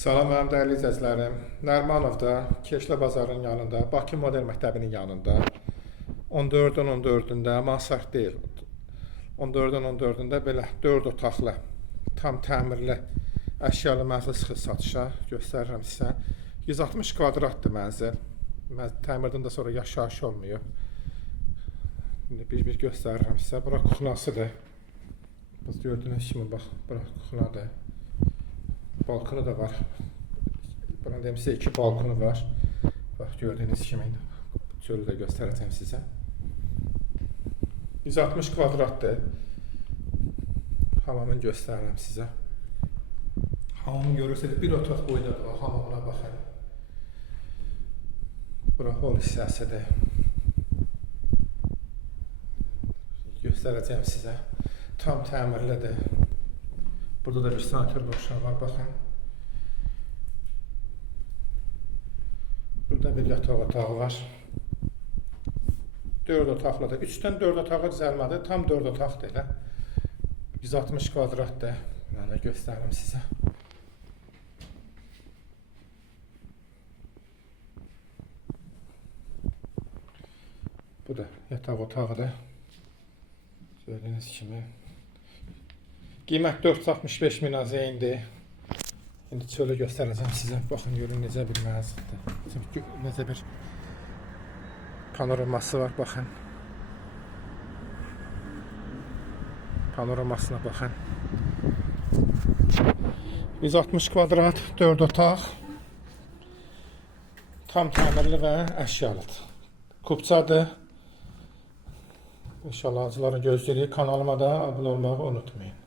Salam mənim dəyərli izləyicilərim. Nərmanovda, Keşlə bazarının yanında, Bakı Model Məktəbinin yanında 14-ün 14-də mansard deyil. 14-ün 14-də belə 4 otaqlı, tam təmirli əşyalı mənzil çıxır satışa. Göstərirəm sizə. 160 kvadratdır mənzil. Təmirdən də sonra yaşayış olmuyor. İndi bir göstərirəm sizə. Bura kuxnasıdır. Biz gördüyünüz kimi bax, bura kuxnadır. Balkonu da var. Buranın deyim sizə 2 balkonu var. Bax gördüyünüz kimi çölü də göstərəcəm sizə. 160 kvadratdır. Hamamını göstərirəm sizə. Hamamı görürseniz bir otaq boydadır. O hamamına baxın. Bura hol hissəsidir. Göstərəcəm sizə. Tam təmirlidir. Burada da bir sanitör boşluq var, baxın. Burada bir yataq otağı var. 4 otaqlıdır. 3-dən 4 otağa düzəlmədir. Tam 4 otaqdır elə. 160 kvadratdır. Mən də göstərim sizə. Bu da yataq otağıdır. Gördüyünüz kimi. Qiymət 465 min azeyindir. İndi çölü göstərəcəm sizə. Baxın, görün necə bir mənzildir. Necə bir panoraması var, baxın. Panoramasına baxın. 160 kvadrat, 4 otaq. Tam təmirli və əşyalıdır. Kupçadır. İnşallah acıları gözləyirik. Kanalıma da abunə olmağı unutmayın.